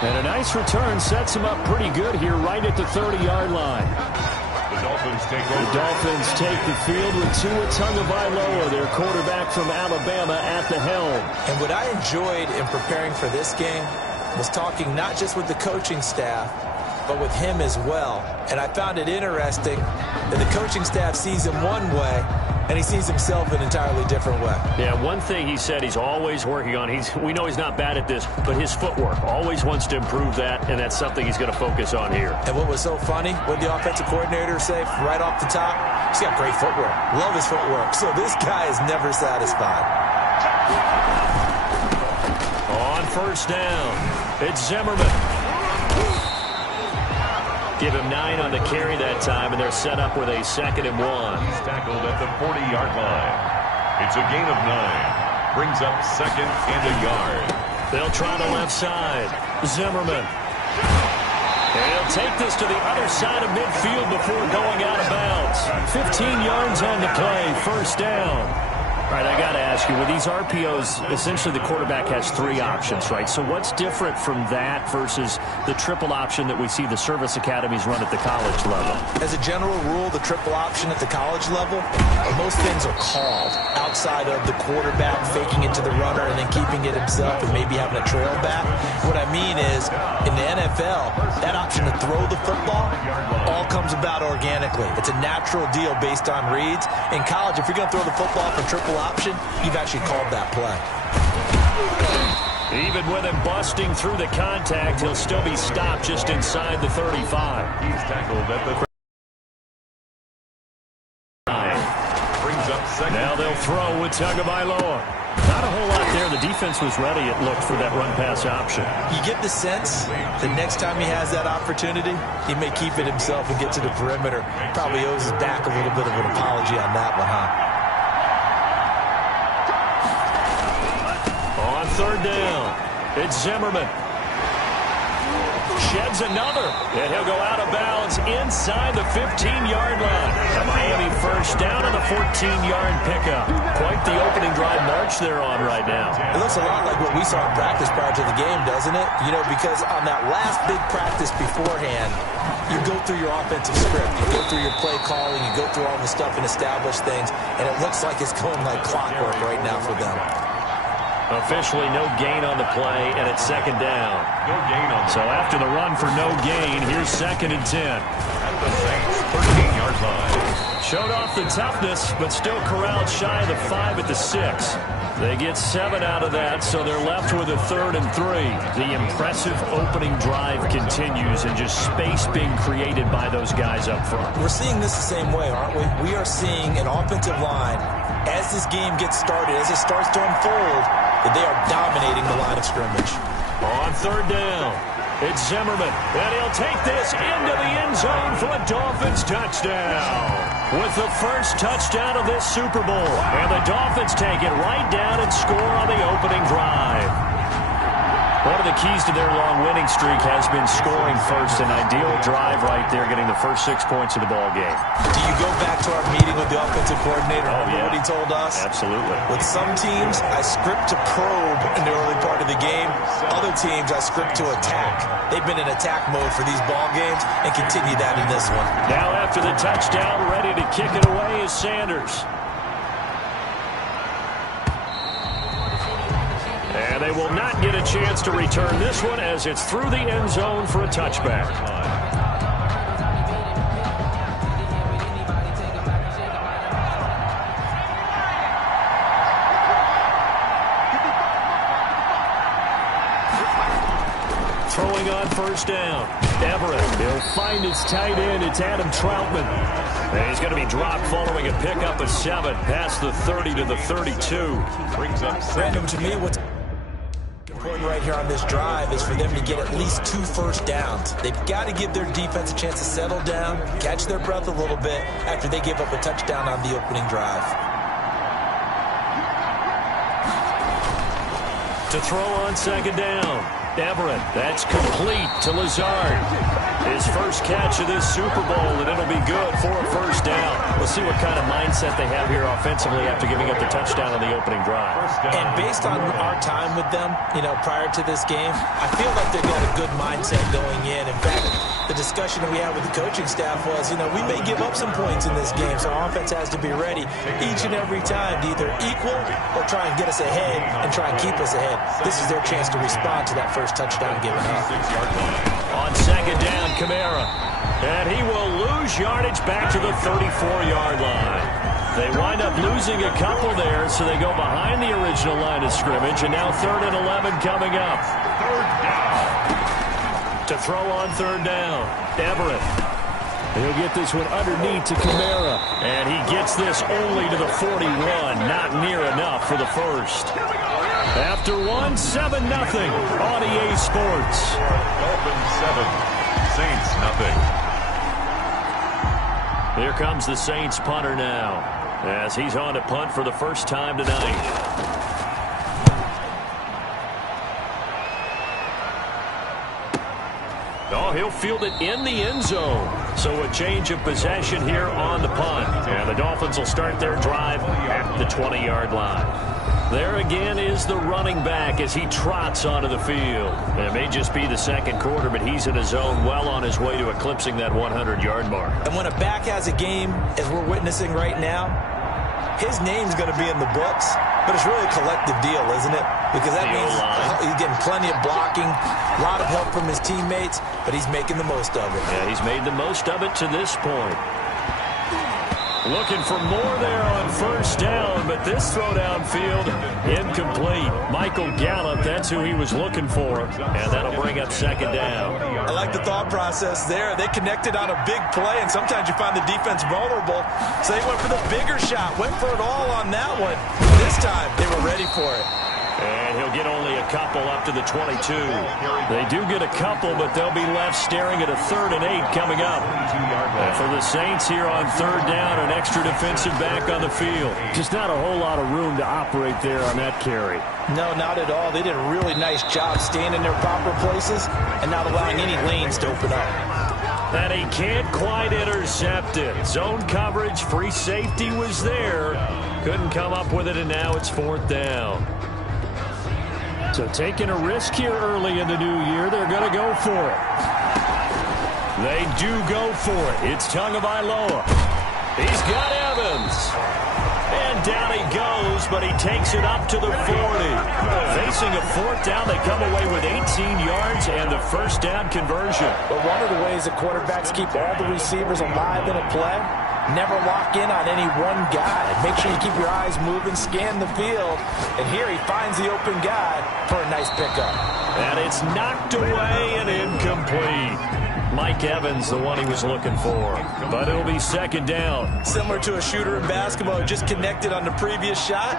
And a nice return sets him up pretty good here right at the 30-yard line. The Dolphins take over. The Dolphins take the field with Tua Tagovailoa, their quarterback from Alabama, at the helm. And what I enjoyed in preparing for this game was talking not just with the coaching staff, but with him as well. And I found it interesting that the coaching staff sees him one way, and he sees himself an entirely different way. Yeah, one thing he said he's always working on, we know he's not bad at this, but his footwork, always wants to improve that, and that's something he's going to focus on here. And what was so funny, what the offensive coordinator say right off the top, he's got great footwork. Love his footwork. So this guy is never satisfied. On first down, it's Zimmerman. Give him 9 on the carry that time, and they're set up with a 2nd and 1. He's tackled at the 40-yard line. It's a gain of 9. Brings up 2nd and a yard. They'll try the left side. Zimmerman. And he'll take this to the other side of midfield before going out of bounds. 15 yards on the play, first down. All right, I got to ask you, with these RPOs, essentially the quarterback has 3 options, right? So what's different from that versus the triple option that we see the service academies run at the college level? As a general rule, the triple option at the college level, most things are called outside of the quarterback faking it to the runner and then keeping it himself and maybe having a trail back. What I mean is, in the NFL, that option to throw the football all comes about organically. It's a natural deal based on reads. In college, if you're going to throw the football for triple option, you've actually called that play. Even with him busting through the contact, he'll still be stopped just inside the 35. He's tackled at the brings up 2nd. Now they'll throw with Tagovailoa. Not a whole lot there. The defense was ready, it looked, for that run-pass option. You get the sense that next time he has that opportunity, he may keep it himself and get to the perimeter. Probably owes his back a little bit of an apology on that one, huh? On 3rd down, it's Zimmerman. Sheds another, and he'll go out of bounds inside the 15-yard line. A Miami first down on the 14-yard pickup. Quite the opening drive march they're on right now. It looks a lot like what we saw in practice prior to the game, doesn't it? You know, because on that last big practice beforehand, you go through your offensive script, you go through your play calling, you go through all the stuff and establish things, and it looks like it's going like clockwork right now for them. Officially no gain on the play, and it's 2nd down. No gain on the So after the run for no gain, here's 2nd and 10. At the Saints' 13-yard line. Showed off the toughness, but still corralled shy of the 5 at the 6. They get 7 out of that, so they're left with a 3rd and 3. The impressive opening drive continues, and just space being created by those guys up front. We're seeing this the same way, aren't we? We are seeing an offensive line, as this game gets started, as it starts to unfold, that they are dominating the line of scrimmage. On 3rd down, it's Zimmerman, and he'll take this into the end zone for a Dolphins touchdown. With the first touchdown of this Super Bowl, and the Dolphins take it right down and score on the opening drive. One of the keys to their long winning streak has been scoring first. An ideal drive right there, getting the first 6 points of the ball game. Do you go back to our meeting with the offensive coordinator? Remember what he told us? Absolutely. With some teams, I script to probe in the early part of the game. Other teams, I script to attack. They've been in attack mode for these ball games and continue that in this one. Now after the touchdown, ready to kick it away is Sanders. And they will not get a chance to return this one as it's through the end zone for a touchback. Throwing on first down. Everett, he'll find his tight end. It's Adam Troutman. And he's going to be dropped following a pickup of 7 past the 30 to the 32. Brings up Brandon, to me, what's important right here on this drive is for them to get at least 2 first downs. They've got to give their defense a chance to settle down, catch their breath a little bit after they give up a touchdown on the opening drive. To throw on 2nd down. Everett, that's complete to Lazard. His first catch of this Super Bowl, and it'll be good for a first down. We'll see what kind of mindset they have here offensively after giving up the touchdown on the opening drive. And based on our time with them, prior to this game, I feel like they've got a good mindset going in. In fact, the discussion that we had with the coaching staff was, we may give up some points in this game, so our offense has to be ready each and every time to either equal or try and get us ahead and try and keep us ahead. This is their chance to respond to that first touchdown given up. On second down, Kamara. And he will lose yardage back to the 34-yard line. They wind up losing a couple there, so they go behind the original line of scrimmage, and now 3rd and 11 coming up. To throw on 3rd down, Everett. He'll get this one underneath to Kamara. And he gets this only to the 41. Not near enough for the first. After 1, 7-0 on EA Sports. Dolphins 7, Saints nothing. Here comes the Saints punter now, as he's on to punt for the first time tonight. Oh, he'll field it in the end zone. So a change of possession here on the punt. And the Dolphins will start their drive at the 20-yard line. There again is the running back as he trots onto the field. It may just be the second quarter, but he's in a zone well on his way to eclipsing that 100-yard mark. And when a back has a game, as we're witnessing right now, his name's going to be in the books, but it's really a collective deal, isn't it? Because that means he's getting plenty of blocking, a lot of help from his teammates, but he's making the most of it. Yeah, he's made the most of it to this point. Looking for more there on first down, but this throw downfield incomplete. Michael Gallup, that's who he was looking for, and that'll bring up second down. I like the thought process there. They connected on a big play, and sometimes you find the defense vulnerable, so they went for the bigger shot, went for it all on that one. This time, they were ready for it. And he'll get only a couple up to the 22. They do get a couple, but they'll be left staring at a 3rd and 8 coming up. And for the Saints here on 3rd down, an extra defensive back on the field. Just not a whole lot of room to operate there on that carry. No, not at all. They did a really nice job staying in their proper places and not allowing any lanes to open up. And he can't quite intercept it. Zone coverage, free safety was there. Couldn't come up with it, and now it's 4th down. So taking a risk here early in the new year, they're going to go for it. They do go for it. It's Tagovailoa. He's got Evans. And down he goes, but he takes it up to the 40. Facing a 4th down, they come away with 18 yards and the first down conversion. But one of the ways that quarterbacks keep all the receivers alive in a play, never lock in on any one guy. Make sure you keep your eyes moving, scan the field. And here he finds the open guy for a nice pickup. And it's knocked away and incomplete. Mike Evans, the one he was looking for. But it'll be second down. Similar to a shooter in basketball who just connected on the previous shot.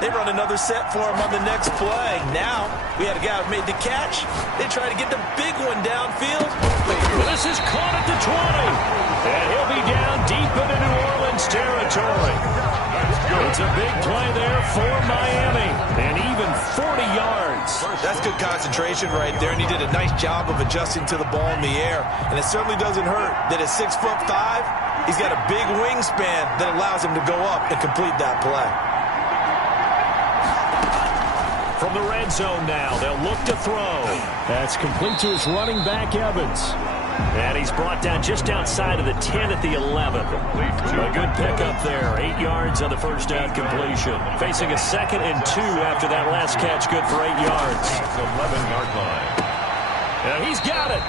They run another set for him on the next play. Now, we had a guy who made the catch. They try to get the big one downfield. This is caught at the 20. And he'll be down deep into New Orleans territory. It's a big play there for Miami. And even 40 yards. That's good concentration right there. And he did a nice job of adjusting to the ball in the air. And it certainly doesn't hurt that at 6'5", he's got a big wingspan that allows him to go up and complete that play. From the red zone now, they'll look to throw. That's complete to his running back, Evans. And he's brought down just outside of the 10 at the 11. A good pickup there. 8 yards on the first down completion. Facing a 2nd and 2 after that last catch. Good for 8 yards. 11-yard line. And he's got it.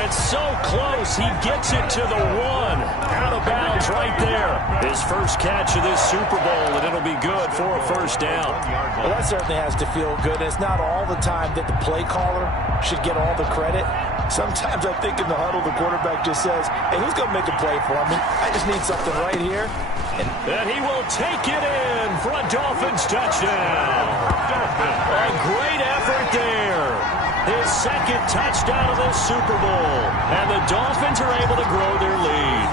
It's so close. He gets it to the 1. Out of bounds right there. His first catch of this Super Bowl, and it'll be good for a first down. Well, that certainly has to feel good. It's not all the time that the play caller should get all the credit. Sometimes I think in the huddle, the quarterback just says, hey, who's going to make a play for me? I just need something right here. And he will take it in for a Dolphins touchdown. A great effort there. His second touchdown of this Super Bowl. And the Dolphins are able to grow their lead.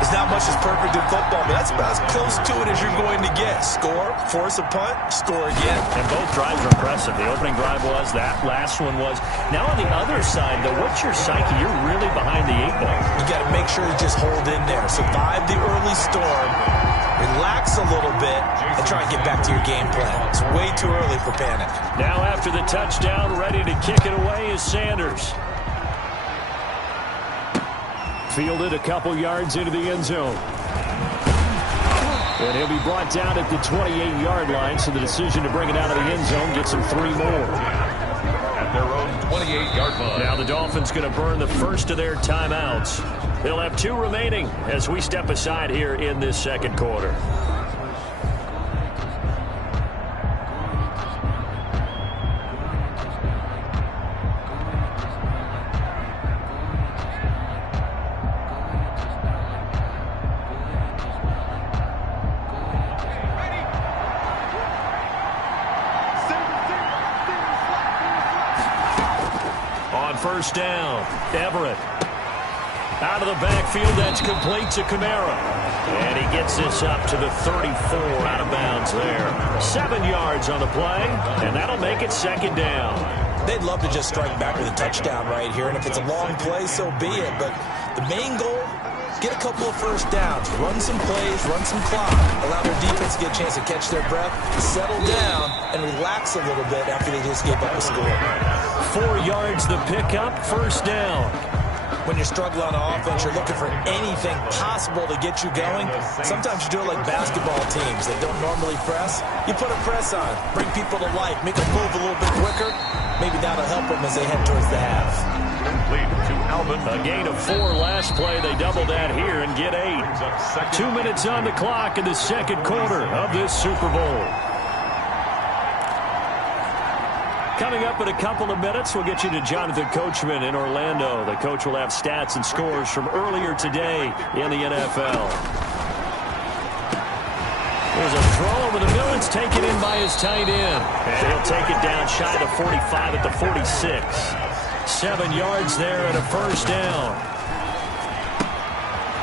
There's not much that's perfect in football, but that's about as close to it as you're going to get. Score, force a punt, score again. And both drives were impressive. The opening drive was, that last one was. Now on the other side, though, what's your psyche? You're really behind the 8-ball. You got to make sure you just hold in there. Survive the early storm, relax a little bit, and try and get back to your game plan. It's way too early for panic. Now after the touchdown, ready to kick it away is Sanders. Fielded a couple yards into the end zone. And he'll be brought down at the 28-yard line, so the decision to bring it out of the end zone gets him 3 more. At their own 28-yard line. Now the Dolphins going to burn the first of their timeouts. They'll have 2 remaining as we step aside here in this second quarter. First down, Everett. Out of the backfield, that's complete to Kamara. And he gets this up to the 34, out of bounds there. 7 yards on the play, and that'll make it second down. They'd love to just strike back with a touchdown right here, and if it's a long play, so be it. But the main goal, get a couple of first downs, run some plays, run some clock, allow their defense to get a chance to catch their breath, settle down, and relax a little bit after they just gave up a score. 4 yards the pickup, first down. When you're struggling on offense, you're looking for anything possible to get you going. Sometimes you do it like basketball teams that don't normally press. You put a press on, bring people to life, make them move a little bit quicker. Maybe that'll help them as they head towards the half. Complete to Alvin. A gain of 4 last play. They double that here and get 8. 2 minutes on the clock in the second quarter of this Super Bowl. Coming up in a couple of minutes, we'll get you to Jonathan Coachman in Orlando. The coach will have stats and scores from earlier today in the NFL. There's a throw over the middle. It's taken in by his tight end. And he'll take it down shy of the 45 at the 46. 7 yards there and a first down.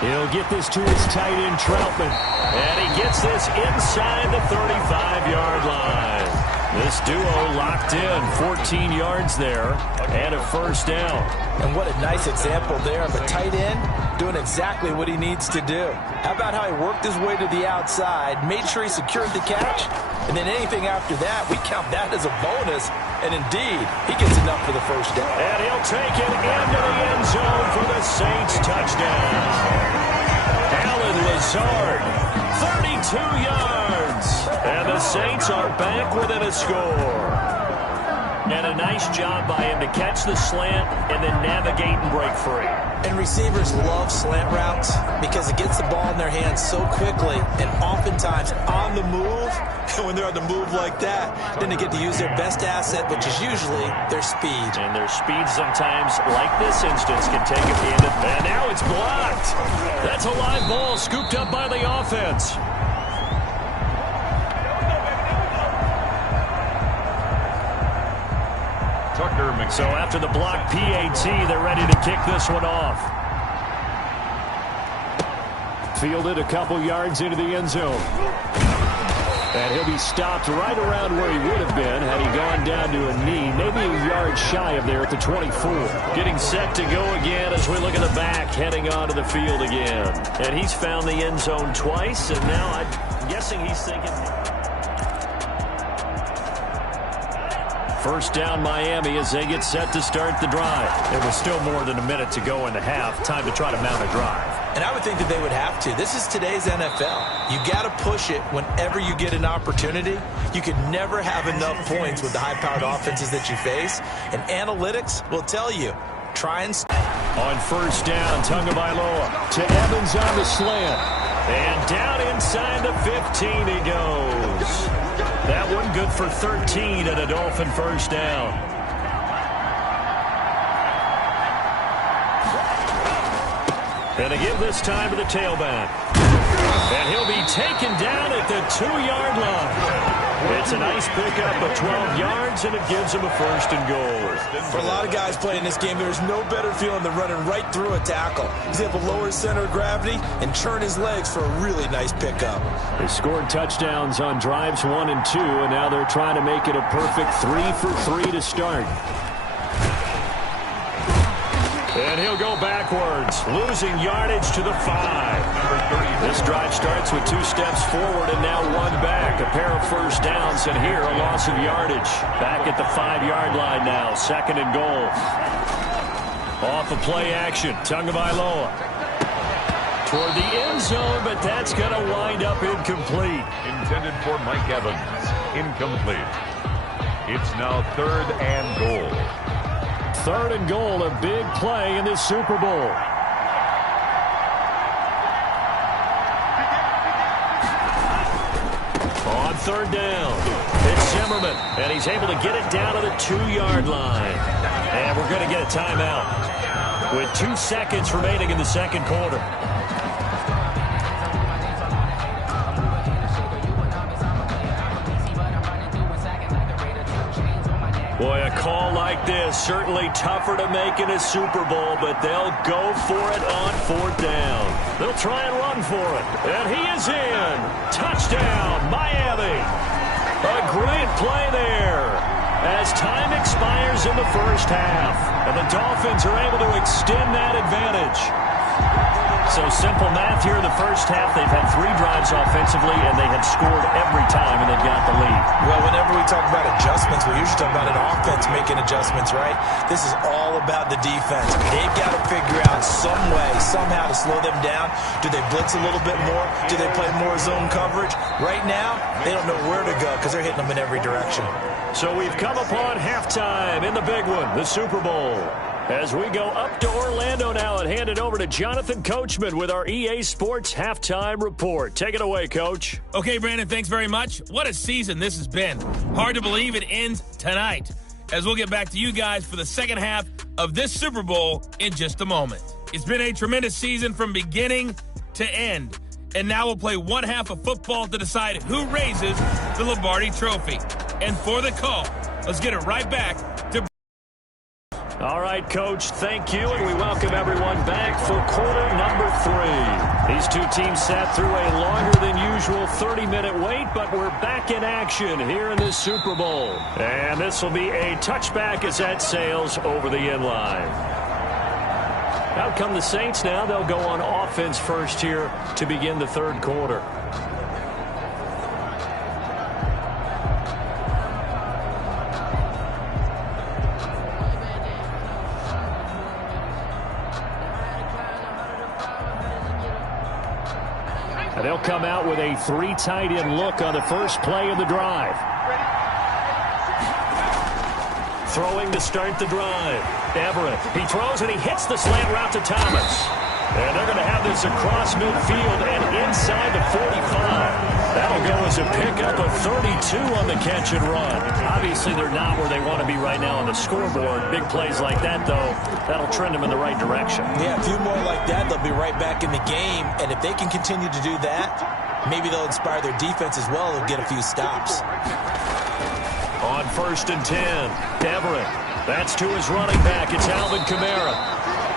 He'll get this to his tight end, Troutman. And he gets this inside the 35-yard line. This duo locked in, 14 yards there, and a first down. And what a nice example there of a tight end doing exactly what he needs to do. How about how he worked his way to the outside, made sure he secured the catch, and then anything after that, we count that as a bonus. And indeed, he gets enough for the first down. And he'll take it into the end zone for the Saints touchdown. Alan Lazard, 32 yards. And the Saints are back within a score. And a nice job by him to catch the slant and then navigate and break free. And receivers love slant routes because it gets the ball in their hands so quickly and oftentimes on the move. And when they're on the move like that, then they get to use their best asset, which is usually their speed. And their speed sometimes, like this instance, can take a hit. And now it's blocked. That's a live ball scooped up by the offense. So after the block PAT, they're ready to kick this one off. Fielded a couple yards into the end zone. And he'll be stopped right around where he would have been had he gone down to a knee, maybe a yard shy of there at the 24. Getting set to go again as we look at the back, heading onto the field again. And he's found the end zone twice, and now I'm guessing he's thinking... First down Miami as they get set to start the drive. There was still more than a minute to go in the half. Time to try to mount a drive. And I would think that they would have to. This is today's NFL. You got to push it whenever you get an opportunity. You can never have enough points with the high-powered offenses that you face. And analytics will tell you, try and... On first down, Tagovailoa to Evans on the slant. And down inside the 15 he goes. That one good for 13 and a Dolphin first down. And to give this time to the tailback. And he'll be taken down at the 2-yard line. It's a nice pickup of 12 yards, and it gives him a 1st and goal. For a lot of guys playing this game, there's no better feeling than running right through a tackle. He's able to lower his center of gravity and churn his legs for a really nice pickup. They scored touchdowns on drives 1 and 2, and now they're trying to make it a perfect 3 for 3 to start. And he'll go backwards, losing yardage to the 5. This drive starts with 2 steps forward and now 1 back. A pair of first downs, and here a loss of yardage. Back at the 5-yard line now, 2nd and goal. Off of play action, Tagovailoa. Toward the end zone, but that's going to wind up incomplete. Intended for Mike Evans. Incomplete. It's now 3rd and goal. 3rd and goal, a big play in this Super Bowl. On 3rd down, it's Zimmerman, and he's able to get it down to the 2-yard line. And we're going to get a timeout with 2 seconds remaining in the 2nd quarter. Boy, a call like this, certainly tougher to make in a Super Bowl, but they'll go for it on 4th down. They'll try and run for it, and he is in. Touchdown, Miami. A great play there as time expires in the 1st half, and the Dolphins are able to extend that advantage. So simple math here in the 1st half. They've had 3 drives offensively, and they have scored every time, and they've got the lead. Well, whenever we talk about adjustments, we usually talk about an offense making adjustments, right? This is all about the defense. They've got to figure out some way, somehow to slow them down. Do they blitz a little bit more? Do they play more zone coverage? Right now, they don't know where to go because they're hitting them in every direction. So we've come upon halftime in the big one, the Super Bowl. As we go up to Orlando now and hand it over to Jonathan Coachman with our EA Sports Halftime Report. Take it away, Coach. Okay, Brandon, thanks very much. What a season this has been. Hard to believe it ends tonight, as we'll get back to you guys for the 2nd half of this Super Bowl in just a moment. It's been a tremendous season from beginning to end, and now we'll play 1 half of football to decide who raises the Lombardi Trophy. And for the call, let's get it right back to... All right, Coach, thank you, and we welcome everyone back for quarter number 3. These 2 teams sat through a longer than usual 30-minute wait, but we're back in action here in this Super Bowl. And this will be a touchback as that sails over the end line. Out come the Saints now. They'll go on offense first here to begin the 3rd quarter. And they'll come out with a 3 tight end look on the first play of the drive. Throwing to start the drive. Everett, he throws and he hits the slant route to Thomas. And they're going to have this across midfield and inside the 45. That'll go as a pickup of 32 on the catch and run. Obviously, they're not where they want to be right now on the scoreboard. Big plays like that, though, that'll trend them in the right direction. Yeah, a few more like that, they'll be right back in the game. And if they can continue to do that, maybe they'll inspire their defense as well and get a few stops. On 1st and 10, Everett. That's to his running back. It's Alvin Kamara.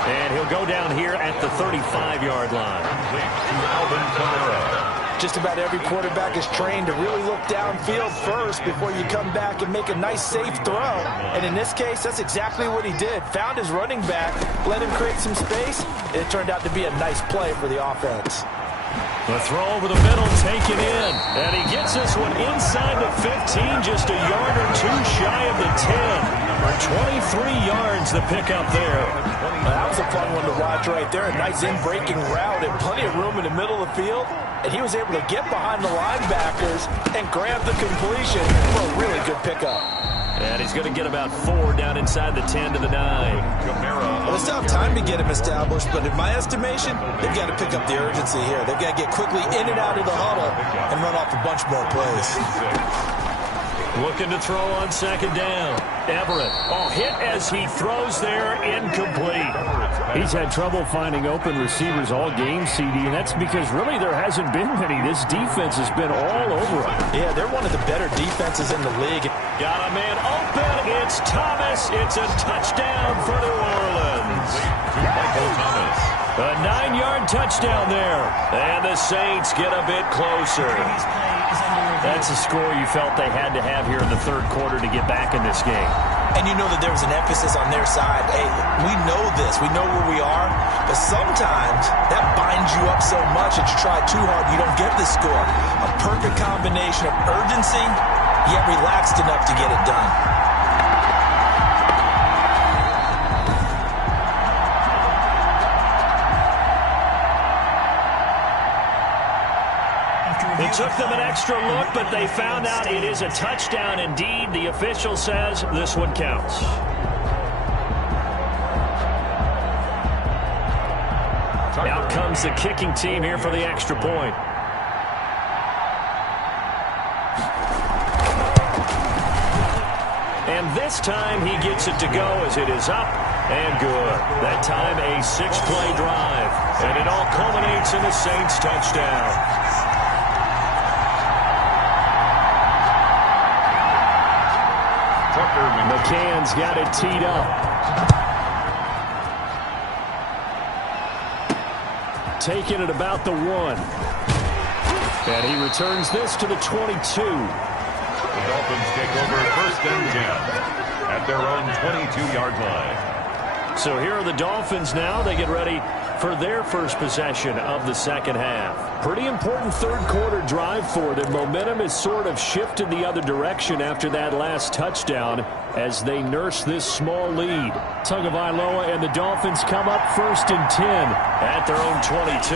And he'll go down here at the 35-yard line. To Alvin Kamara. Just about every quarterback is trained to really look downfield first before you come back and make a nice, safe throw. And in this case, that's exactly what he did. Found his running back, let him create some space, and it turned out to be a nice play for the offense. The throw over the middle, taken in. And he gets this one inside the 15, just a yard or 2 shy of the 10. 23 yards the pickup there. That was a fun one to watch right there. A nice in-breaking route and plenty of room in the middle of the field. And he was able to get behind the linebackers and grab the completion for a really good pickup. And he's going to get about 4 down inside the 10 to the 9. Well, they still have time to get him established, but in my estimation, they've got to pick up the urgency here. They've got to get quickly in and out of the huddle and run off a bunch more plays. Looking to throw on second down. Everett. Oh, hit as he throws there. Incomplete. He's had trouble finding open receivers all game, CD, and that's because really there hasn't been many. This defense has been all over him. Yeah, they're one of the better defenses in the league. Got a man open. It's Thomas. It's a touchdown for New Orleans. Michael Thomas. A 9-yard touchdown there. And the Saints get a bit closer. That's a score you felt they had to have here in the third quarter to get back in this game. And you know that there was an emphasis on their side. Hey, we know this. We know where we are. But sometimes that binds you up so much that you try too hard, you don't get the score. A perfect combination of urgency, yet relaxed enough to get it done. It took them an extra look, but they found out it is a touchdown indeed. The official says this one counts. Out comes the kicking team here for the extra point. And this time he gets it to go as it is up and good. That time a 6-play drive. And it all culminates in the Saints touchdown. McCann's got it teed up. Taking it about the 1. And he returns this to the 22. The Dolphins take over 1st and 10 at their own 22-yard line. So here are the Dolphins now. They get ready for their first possession of the second half. Pretty important third quarter drive for them. Momentum has sort of shifted the other direction after that last touchdown as they nurse this small lead. Tagovailoa and the Dolphins come up 1st and 10 at their own 22.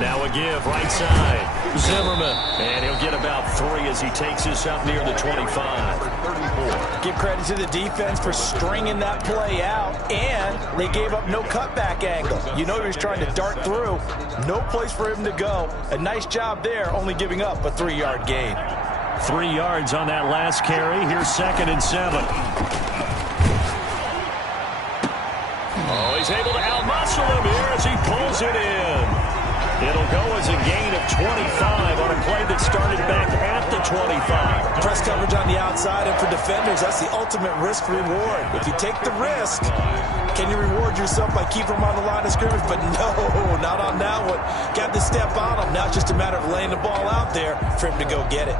Now a give right side. Zimmerman. And he'll get about 3 as he takes this up near the 25. Give credit to the defense for stringing that play out, and they gave up no cutback angle. You know he was trying to dart through. No place for him to go. A nice job there, only giving up a 3-yard gain. 3 yards on that last carry. Here's 2nd and 7. Oh, he's able to outmuscle him here as he pulls it in. It'll go as a gain of 25 on a play that started back at the 25. Press coverage on the outside, and for defenders, that's the ultimate risk-reward. If you take the risk, can you reward yourself by keeping them on the line of scrimmage? But no, not on that one. Got to step on them. Now it's just a matter of laying the ball out there for him to go get it.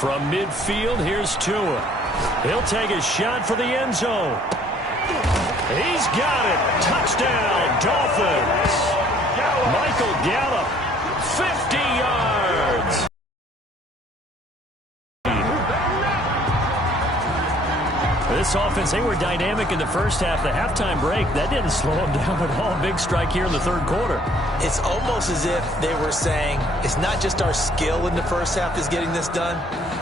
From midfield, here's Tua. He'll take a shot for the end zone. He's got it. Touchdown, Dolphins. Michael Gallup, 50 yards. This offense, they were dynamic in the first half. The halftime break, that didn't slow them down at all. Big strike here in the third quarter. It's almost as if they were saying, it's not just our skill in the first half that's getting this done,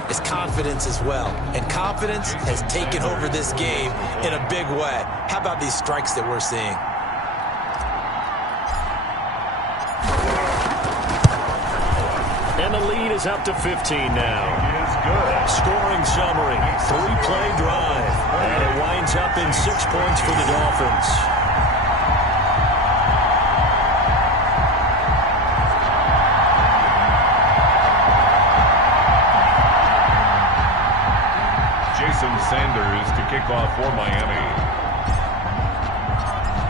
it's confidence as well. And confidence has taken over this game in a big way. How about these strikes that we're seeing? And the lead is up to 15 now. Scoring summary, 3-play drive. And it winds up in 6 points for the Dolphins. Jason Sanders to kick off for Miami.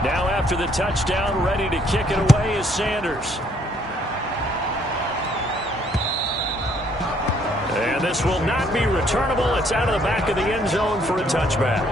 Now after the touchdown, ready to kick it away is Sanders. And this will not be returnable. It's out of the back of the end zone for a touchback.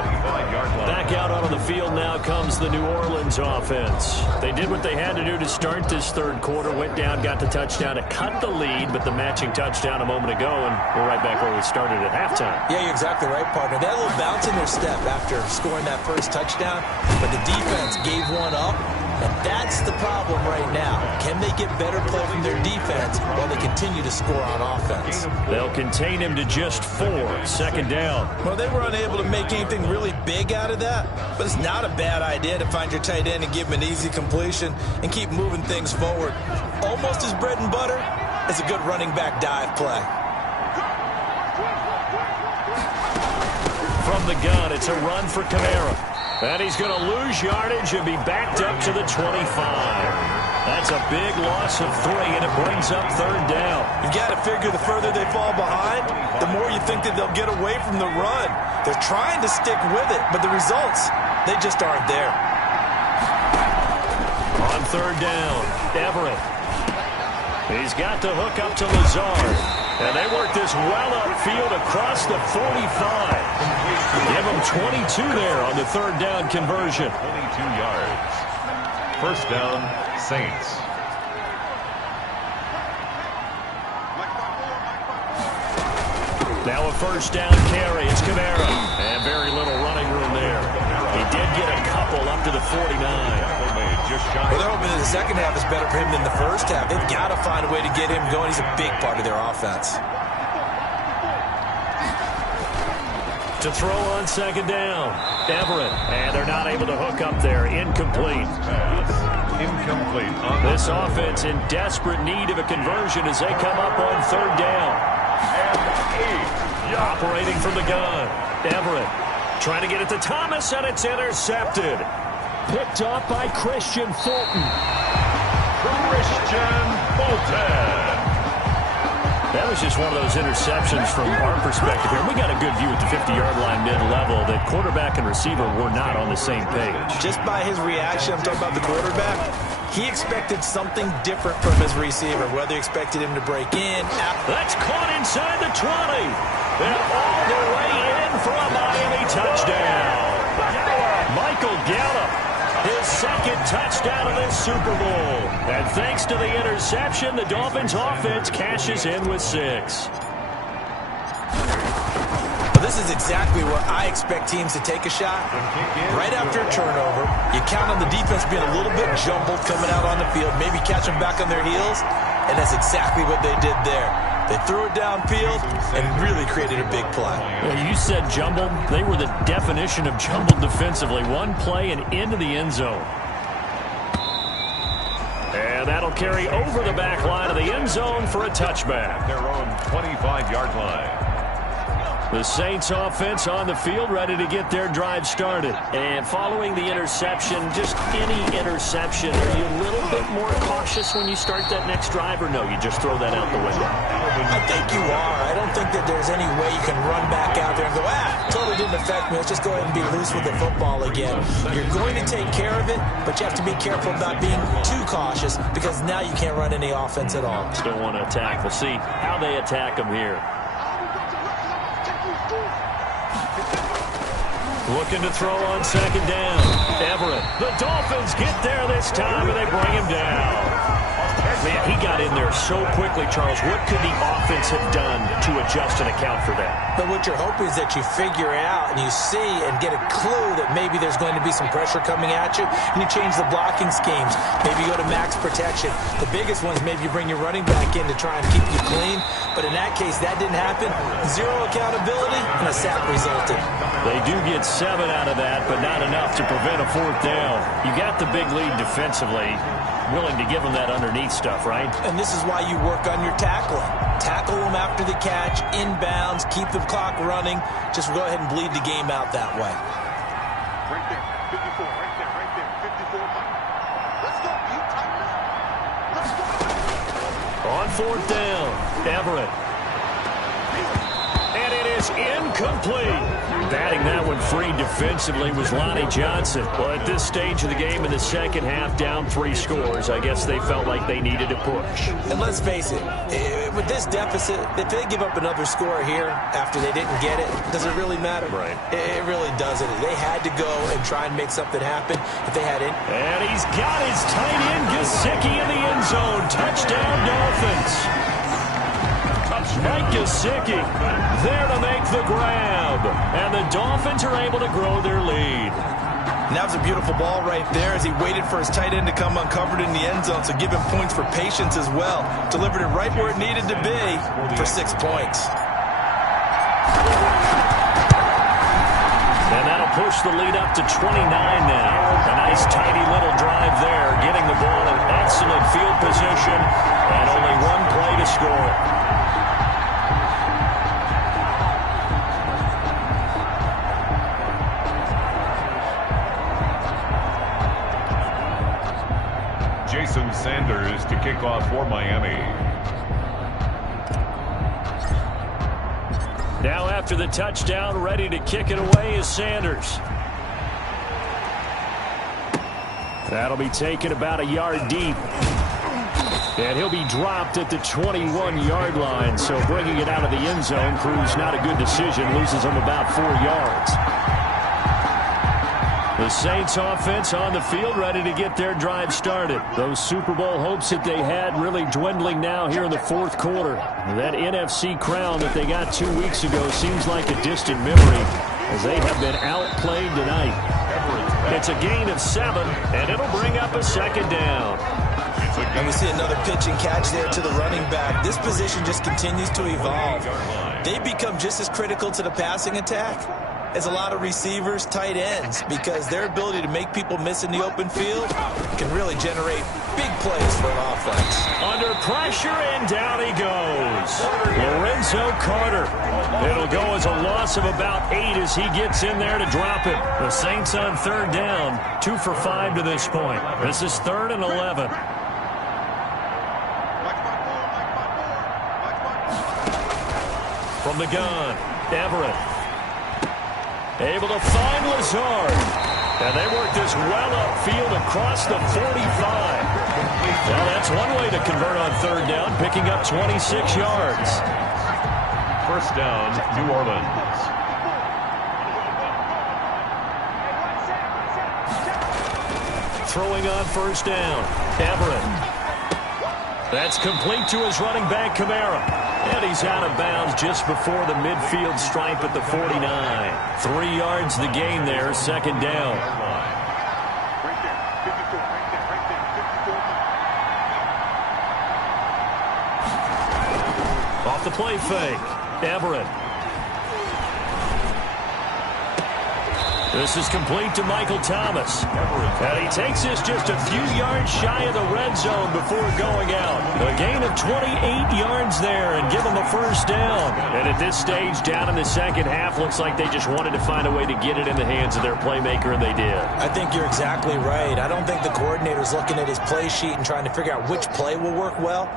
Back out onto the field now comes the New Orleans offense. They did what they had to do to start this third quarter. Went down, got the touchdown to cut the lead, but the matching touchdown a moment ago, and we're right back where we started at halftime. Yeah, you're exactly right, partner. They had a little bounce in their step after scoring that first touchdown, but the defense gave one up, And that's the problem right now. Can they get better play from their defense while they continue to score on offense? They'll contain him to just 4. 2nd down. Well, they were unable to make anything really big out of that, but it's not a bad idea to find your tight end and give him an easy completion and keep moving things forward. Almost his bread and butter is a good running back dive play. From the gun, it's a run for Kamara. And he's going to lose yardage and be backed up to the 25. That's a big loss of 3, and it brings up 3rd down. You've got to figure the further they fall behind, the more you think that they'll get away from the run. They're trying to stick with it, but the results, they just aren't there. On 3rd down, Everett. He's got the hook up to Lazard. And they work this well upfield across the 45. Give them 22 there on the 3rd down conversion. 22 yards. 1st down, Saints. Now a 1st down carry. It's Kamara. And very little running room there. He did get a couple up to the 49. Well, they're hoping that the second half is better for him than the first half. They've got to find a way to get him going. He's a big part of their offense. To throw on 2nd down, Everett. And they're not able to hook up there. Incomplete. Incomplete. This offense in desperate need of a conversion as they come up on 3rd down. Operating from the gun, Everett. Trying to get it to Thomas, and it's intercepted. Picked off by Christian Fulton. Christian Fulton. That was just one of those interceptions from our perspective here. We got a good view at the 50-yard line mid-level that quarterback and receiver were not on the same page. Just by his reaction, I'm talking about the quarterback, he expected something different from his receiver, whether he expected him to break in. That's caught inside the 20. And all the way in for a Miami touchdown. Michael Gallup, his 2nd touchdown of this Super Bowl. And thanks to the interception, the Dolphins offense cashes in with 6. Well, this is exactly where I expect teams to take a shot. Right after a turnover, you count on the defense being a little bit jumbled coming out on the field, maybe catch them back on their heels, and that's exactly what they did there. They threw it downfield and really created a big play. Well, you said jumbled. They were the definition of jumbled defensively. One play and into the end zone. And that'll carry over the back line of the end zone for a touchback. Their own 25-yard line. The Saints offense on the field ready to get their drive started. And following the interception, just any interception, are you a little bit more cautious when you start that next drive, or no, you just throw that out the window? I think you are. I don't think that there's any way you can run back out there and go, totally didn't affect me. Let's just go ahead and be loose with the football again. You're going to take care of it, but you have to be careful about being too cautious because now you can't run any offense at all. Still want to attack. We'll see how they attack them here. Looking to throw on 2nd down. Everett. The Dolphins get there this time, and they bring him down. Man, he got in there so quickly, Charles. What could the offense have done to adjust and account for that? But what you're hoping is that you figure out and you see and get a clue that maybe there's going to be some pressure coming at you, and you change the blocking schemes. Maybe you go to max protection. The biggest one is maybe you bring your running back in to try and keep you clean. But in that case, that didn't happen. 0 accountability, and a sack resulted. They do get 7 out of that, but not enough to prevent a 4th down. You got the big lead defensively. Willing to give them that underneath stuff, right? And this is why you work on your tackling. Tackle them after the catch, inbounds, keep the clock running. Just go ahead and bleed the game out that way. Right there, 54, right there, 54. Let's go, you tighten up. Let's go. On 4th down, Everett. And it is incomplete. Batting that one free defensively was Lonnie Johnson. Well, at this stage of the game in the second half, down 3 scores, I guess they felt like they needed a push. And let's face it, with this deficit, if they give up another score here after they didn't get it, does it really matter? Right. It really doesn't. They had to go and try and make something happen if they had it. And he's got his tight end, Gesicki, in the end zone. Touchdown, Dolphins. Mike Gesicki there to make the grab. And the Dolphins are able to grow their lead. And that was a beautiful ball right there as he waited for his tight end to come uncovered in the end zone, so give him points for patience as well. Delivered it right where it needed to be for 6 points. And that'll push the lead up to 29 now. A nice tidy little drive there, getting the ball in excellent field position, and only one play to score it. Jason Sanders to kick off for Miami. Now after the touchdown, ready to kick it away is Sanders. That'll be taken about a yard deep. And he'll be dropped at the 21-yard line. So bringing it out of the end zone proves not a good decision. Loses him about 4 yards. The Saints offense on the field ready to get their drive started. Those Super Bowl hopes that they had really dwindling now here in the fourth quarter. That NFC crown that they got 2 weeks ago seems like a distant memory as they have been outplayed tonight. It's a gain of 7, and it'll bring up a second down. And we see another pitch and catch there to the running back. This position just continues to evolve. They become just as critical to the passing attack as a lot of receivers, tight ends, because their ability to make people miss in the open field can really generate big plays for an offense. Under pressure, and down he goes. Lorenzo Carter. It'll go as a loss of about 8 as he gets in there to drop him. The Saints on third down, 2 for 5 to this point. This is 3rd and 11. From the gun, Everett. Able to find Lazard. And they work this well upfield across the 45. Well, that's one way to convert on third down, picking up 26 yards. First down, New Orleans. Throwing on first down, Everett. That's complete to his running back, Kamara. And he's out of bounds just before the midfield stripe at the 49. 3 yards the gain there, second down. Right there, 54, right there, 54. Off the play fake, Everett. This is complete to Michael Thomas. And he takes this just a few yards shy of the red zone before going out. A gain of 28 yards there and give him a first down. And at this stage, down in the second half, looks like they just wanted to find a way to get it in the hands of their playmaker, and they did. I think you're exactly right. I don't think the coordinator's looking at his play sheet and trying to figure out which play will work well.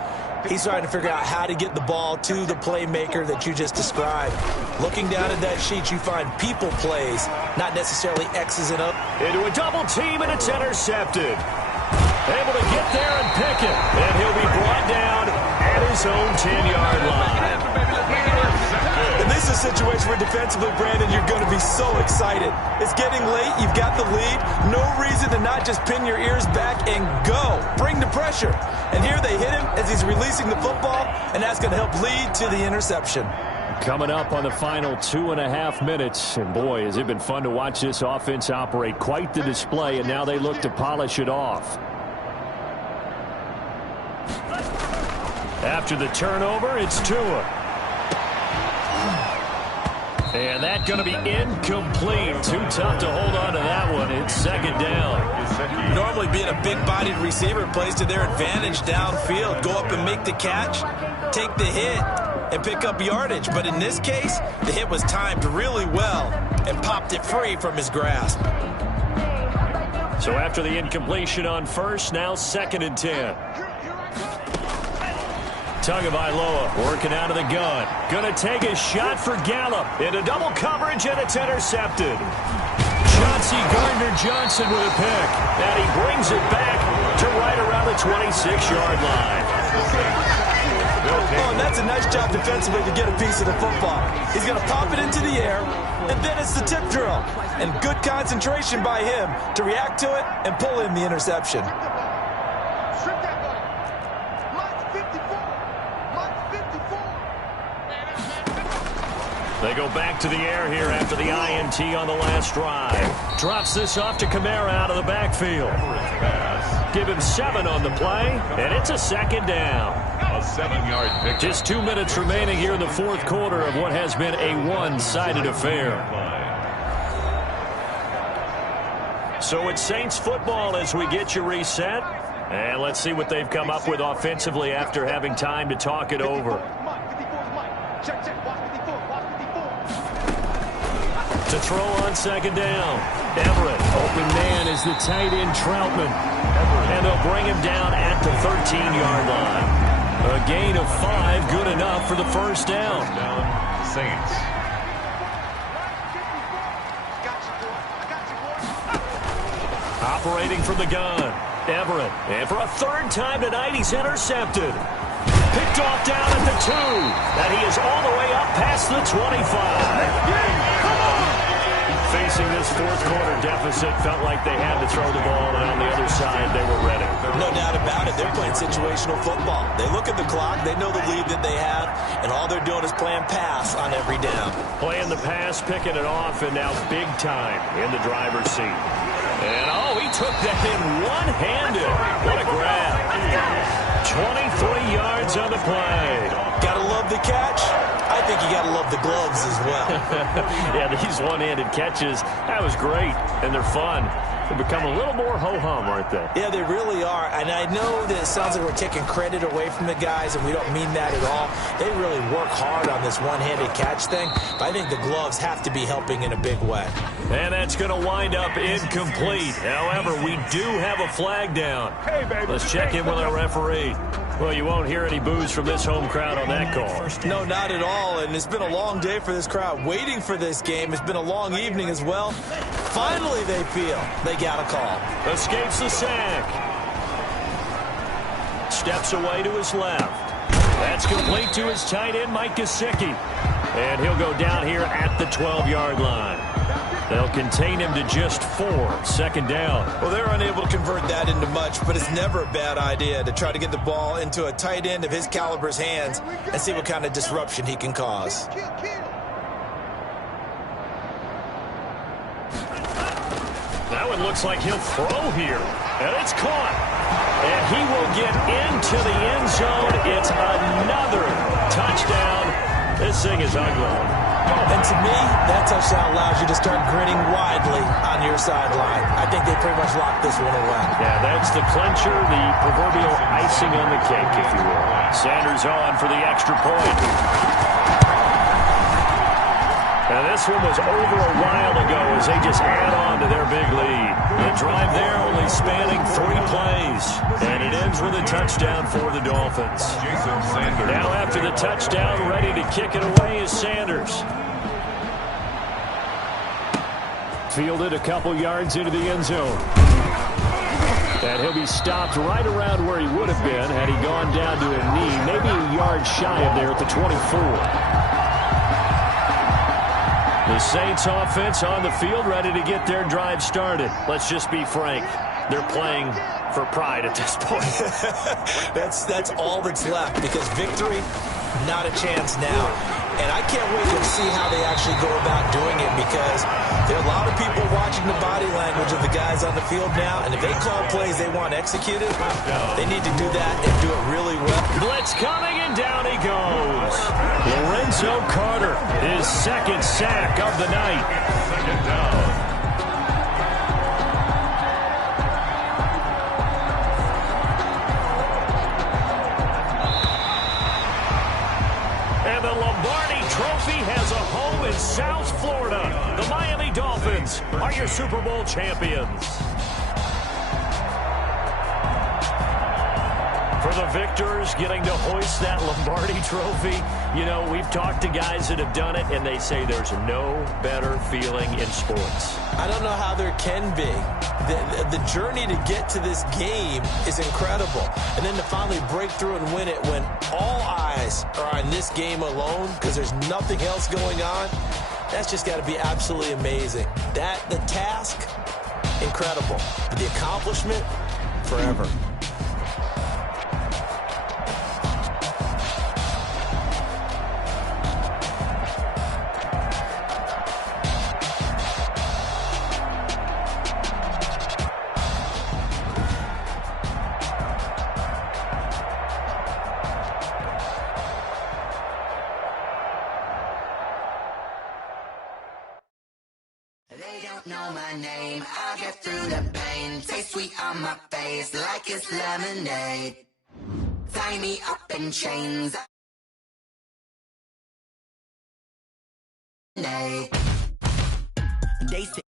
He's trying to figure out how to get the ball to the playmaker that you just described. Looking down at that sheet, you find people plays, not necessarily X's and O's. Into a double team, and it's intercepted. Able to get there and pick it. And he'll be brought down at his own 10-yard line. And this is a situation where defensively, Brandon, you're going to be so excited. It's getting late. You've got the lead. No reason to not just pin your ears back and go. Bring the pressure. And here they hit him as he's releasing the football, and that's going to help lead to the interception. Coming up on the final 2.5 minutes. And boy, has it been fun to watch this offense operate. Quite the display, and now they look to polish it off. After the turnover, it's Tua. And that's going to be incomplete. Too tough to hold on to that one. It's second down. Normally being a big-bodied receiver plays to their advantage downfield. Go up and make the catch, take the hit, and pick up yardage. But in this case, the hit was timed really well and popped it free from his grasp. So after the incompletion on first, now 2nd and 10. Tagovailoa working out of the gun. Going to take a shot for Gallup. Into double coverage, and it's intercepted. Chauncey Gardner-Johnson with a pick. And he brings it back to right around the 26-yard line. Oh, and that's a nice job defensively to get a piece of the football. He's going to pop it into the air, and then it's the tip drill. And good concentration by him to react to it and pull in the interception. Strip that ball. Mark 54. Mark 54. They go back to the air here after the INT on the last drive. Drops this off to Kamara out of the backfield. Give him 7 on the play, and it's a second down. A 7-yard pick. Just 2 minutes remaining here in the fourth quarter of what has been a one-sided affair. So it's Saints football as we get you reset. And let's see what they've come up with offensively after having time to talk it over. To throw on second down. Everett. Open man is the tight end Troutman. And they'll bring him down at the 13-yard line. A gain of 5, good enough for the first down. Saints. Operating from the gun. Everett. And for a third time tonight, he's intercepted. Picked off down at the 2. And he is all the way up past the 25. Facing this fourth quarter deficit, felt like they had to throw the ball, and on the other side, they were ready. No doubt about it. They're playing situational football. They look at the clock. They know the lead that they have, and all they're doing is playing pass on every down. Playing the pass, picking it off, and now big time in the driver's seat. And, he took that in one-handed. What a grab. 23 yards on the play. Gotta love the catch. I think you gotta love the gloves as well. Yeah, these one-handed catches, that was great, and they're fun. They become a little more ho-hum, aren't they? Yeah, they really are. And I know that it sounds like we're taking credit away from the guys, and we don't mean that at all. They really work hard on this one-handed catch thing, but I think the gloves have to be helping in a big way. And that's going to wind up incomplete. However, we do have a flag down. Hey, baby. Let's check in with our referee. Well, you won't hear any boos from this home crowd on that call. No, not at all. And it's been a long day for this crowd waiting for this game. It's been a long evening as well. Finally, they feel they got a call. Escapes the sack. Steps away to his left. That's complete to his tight end, Mike Gesicki. And he'll go down here at the 12-yard line. They'll contain him to just 4. Second down. Well, they're unable to convert that into much, but it's never a bad idea to try to get the ball into a tight end of his caliber's hands and see what kind of disruption he can cause. That one looks like he'll throw here. And it's caught. And he will get into the end zone. It's another touchdown. This thing is ugly. And to me, that touchdown allows you to start grinning widely on your sideline. I think they pretty much locked this one away. Yeah, that's the clincher, the proverbial icing on the cake, if you will. Sanders on for the extra point. And this one was over a while ago as they just add on to their big lead. The drive there only spanning 3 plays. And it ends with a touchdown for the Dolphins. Now after the touchdown, ready to kick it away is Sanders. Fielded a couple yards into the end zone. And he'll be stopped right around where he would have been had he gone down to a knee, maybe a yard shy of there at the 24. The Saints offense on the field, ready to get their drive started. Let's just be frank. They're playing for pride at this point. That's all that's left, because victory, not a chance now. And I can't wait to see how they actually go about doing it, because there are a lot of people watching the body language of the guys on the field now, and if they call plays they want executed, they need to do that and do it really well. Blitz coming, and down he goes. Lorenzo Carter, his second sack of the night. Second down. And the Lombardi Trophy has a home in South Florida. The Miami Dolphins are your Super Bowl champions. For the victors, getting to hoist that Lombardi Trophy, you know, we've talked to guys that have done it, and they say there's no better feeling in sports. I don't know how there can be. The journey to get to this game is incredible. And then to finally break through and win it when all eyes are on this game alone because there's nothing else going on, that's just got to be absolutely amazing. The task, incredible. But the accomplishment, forever. don't know my name. I'll get through the pain. Taste sweet on my face like it's lemonade. Tie me up in chains. They say